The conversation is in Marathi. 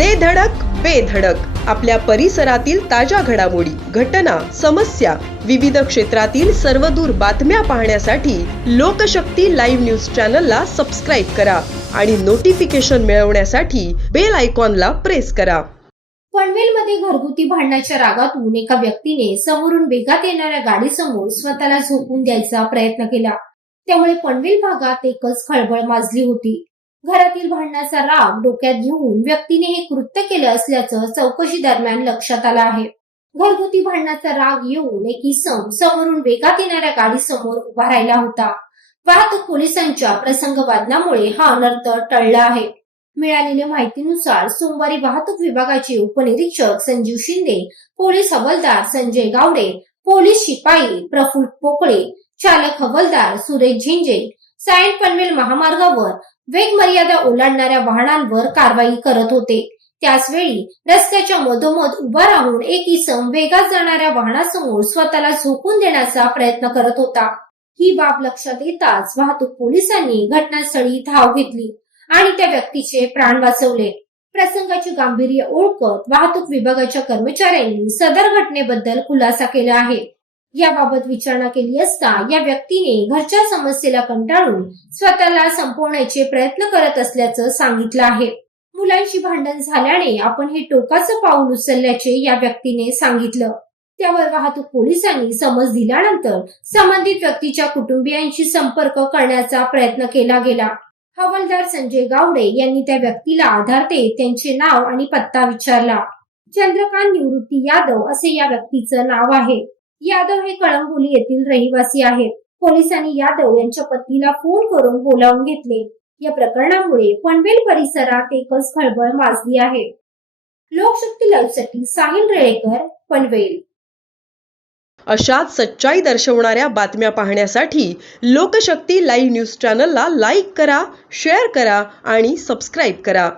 दे धडक बेधडक आपल्या परिसरातील ताज्या घडामोडी घटना समस्या विविध क्षेत्रातील सर्वदूर बातम्या पाहण्यासाठी लोकशक्ती लाईव्ह न्यूज चॅनलला सबस्क्राईब करा आणि नोटिफिकेशन मिळवण्यासाठी बेल आयकॉनला प्रेस करा. पनवेलमध्ये घरगुती भांडणाच्या रागातून एका व्यक्तीने समोरून वेगात येणाऱ्या गाडीसमोर स्वतःला झोपून द्यायचा प्रयत्न केला. त्यामुळे पनवेल भागात एकच खळबळ माजली होती. घरातील भांडणाचा राग डोक्यात घेऊन व्यक्तीने हे कृत्य केलं असल्याचं चौकशी दरम्यान लक्षात आलं आहे. घरगुती भांडणाचा राग येऊन एक इसम समोरून वेगात येणाऱ्या गाडीसमोर उभा राहिला होता. वाहतूक पोलिसांच्या प्रसंगवादनामुळे हा अनर्थ टळला आहे. मिळालेल्या माहितीनुसार सोमवारी वाहतूक विभागाचे उपनिरीक्षक संजीव शिंदे पोलीस हवालदार संजय गावडे पोलीस शिपाई प्रफुल्ल पोकळे चालक हवालदार सुरेश झिंजे सायन पनवेल महामार्गावर वेग मर्यादा ओलांडणाऱ्या वाहनांवर कारवाई करत होते. त्याचवेळी रस्त्याच्या मधोमध उभा राहून एक इसम वेगात जाणाऱ्या वाहनासमोर स्वतःला झोपून देण्याचा प्रयत्न करत होता. ही बाब लक्षात येताच वाहतूक पोलिसांनी घटनास्थळी धाव घेतली आणि त्या व्यक्तीचे प्राण वाचवले. प्रसंगाची गांभीर्य ओळखत वाहतूक विभागाच्या कर्मचाऱ्यांनी सदर घटनेबद्दल खुलासा केला आहे. याबाबत विचारणा केली असता या व्यक्तीने घरच्या समस्येला कंटाळून स्वतःला संपवण्याचे प्रयत्न करत असल्याचं सांगितलं आहे. मुलांशी भांडण झाल्याने आपण हे टोकाचं पाऊल उचलल्याचे या व्यक्तीने सांगितलं. त्यावर वाहतूक पोलिसांनी समज दिल्यानंतर संबंधित व्यक्तीच्या कुटुंबियांशी संपर्क करण्याचा प्रयत्न केला गेला. हवालदार संजय गावडे यांनी त्या व्यक्तीला आधार देत त्यांचे नाव आणि पत्ता विचारला. चंद्रकांत निवृत्ती यादव असे या व्यक्तीचं नाव आहे. यादव हे कळंबोली येथील रहिवासी आहेत. पोलिसांनी यादव यांच्या पत्नीला फोन करून बोलावून घेतले. या प्रकरणामुळे पनवेल परिसरात एकच खळबळ माजली आहे. लोकशक्ती लाईव्हसाठी साहिल रेळेकर पनवेल. अशाच सच्चाई दर्शवणाऱ्या बातम्या पाहण्यासाठी लोकशक्ती लाईव्ह न्यूज चॅनलला लाईक करा शेअर करा आणि सबस्क्राईब करा.